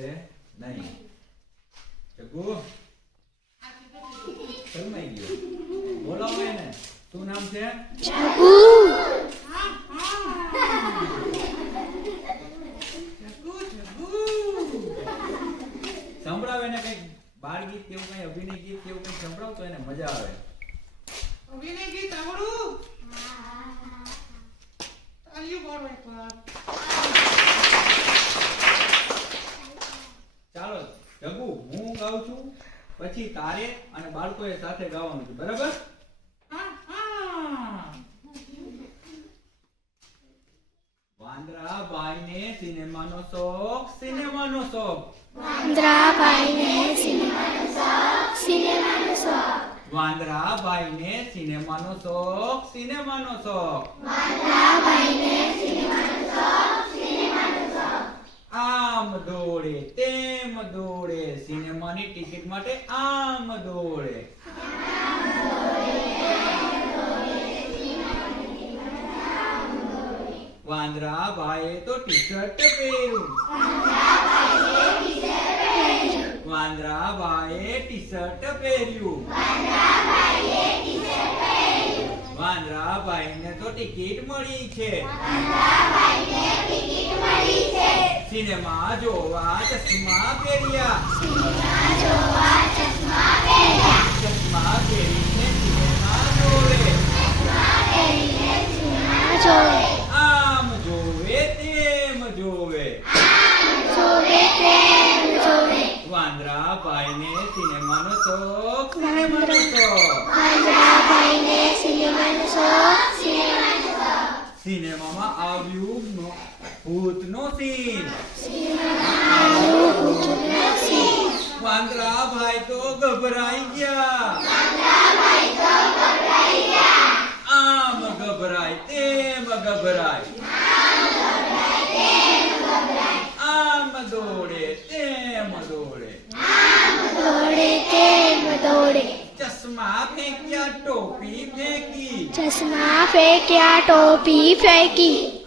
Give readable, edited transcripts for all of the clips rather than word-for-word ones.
આવશે નહીં. જગ્ગુ શરમાઈ ગયો. બોલાવો એને. શું નામ છે? જગ્ગુ. સંભળાવે ને કઈ બાળ ગીત કેવું કઈ અભિનય ગીત કેવું કઈ સંભળાવ તો એને મજા આવે. અભિનય ગીત આવડું? તાલીઓ પાડો એકવાર. ચાલો જગ્ગુ હું ગાઉં છું પછી તારે અને બાળકોએ સાથે ગાવાનું છે બરાબર? વાંદરાભાઈને સિનેમાનો શોખ. વાંદરાભાઈને સિનેમાનો શોખ. વાંદરાભાઈને સિનેમાનો શોખ. આમ દોડે તેમ દોડે સિનેમાની ટિકિટ માટે આમ દોડે. વાંદરાભાઈએ તો ટી-શર્ટ પહેર્યું. વાંદરાભાઈએ ટી-શર્ટ પહેર્યું. વાંદરાભાઈને તો ટિકિટ મળી છે. સિનેમા જોવા ચશ્મા પહેર્યા. ચશ્મા પહેરીને સિનેમા જોવે. આમ જોવે તેમ જોવે. વાંદરાભાઈને સિનેમાનો શોખ. સિનેમામાં આવ્યું ભૂતનો સીન. વાંદરાભાઈ તો ગભરાઈ ગયા. આમ ગભરાય તેમ ગભરાય. આમ દોડે તેમ દોડે. ચશ્મા ફેંક્યા ટોપી ફેંકી.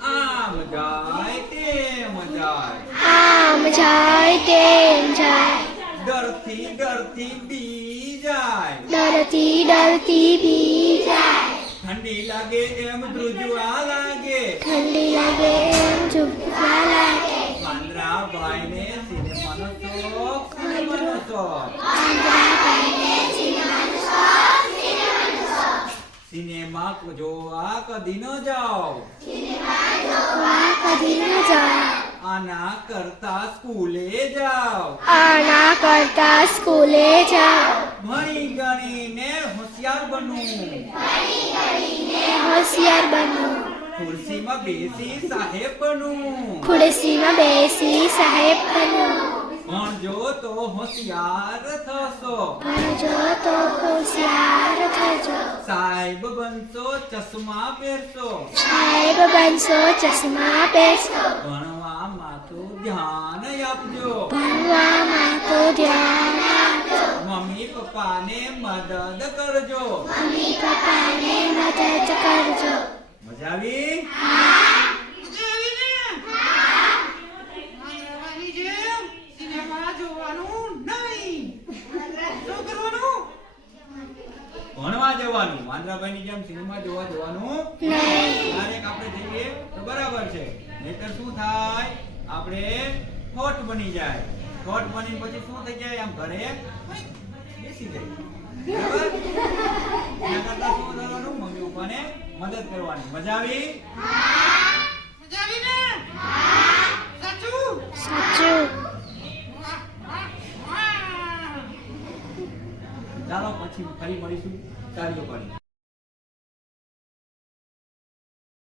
આમ જાય તેમ જાય. ડરથી બી જાય. ઠંડી લાગે એમ ધ્રુજવા લાગે. વાંદરાભાઈને સિનેમાનો શોખ. સિનેમા જોવા કદી ન જાઓ. આના કરતા સ્કૂલે જાઓ. ભણી ગણીને હોશિયાર બનવું. ખુરશીમાં બેસી સાહેબ બનવું. ભણજો તો હોશિયાર થશો. સાહેબ બનશો ચશ્મા પહેરશો. ભણવામાં તો ધ્યાન આપજો. મમ્મી પપ્પાને મદદ કરજો. મજા આવી? વાંદરાની જેમ સિનેમા જોવાનું નહીં. શું કરવાનું? ભણવા જવાનું. વાંદરાભાઈની જેમ સિનેમા જોવા જવાનું ક્યારેક આપણે જઈએ તો બરાબર છે, નહીતર શું થાય? આપણે ખોટ બની જાય. ખોટ બની પછી શું થઈ જાય? આમ ઘરે બેસી જાય. બરાબર? એના કરતા શું કરવાનું? મમ્મી પપ્પાને મદદ કરવાની. મજા આવી? મજા આવી ને? સાચું? ચાલો પછી ફરી મળીશું. તાળીઓ પાડી.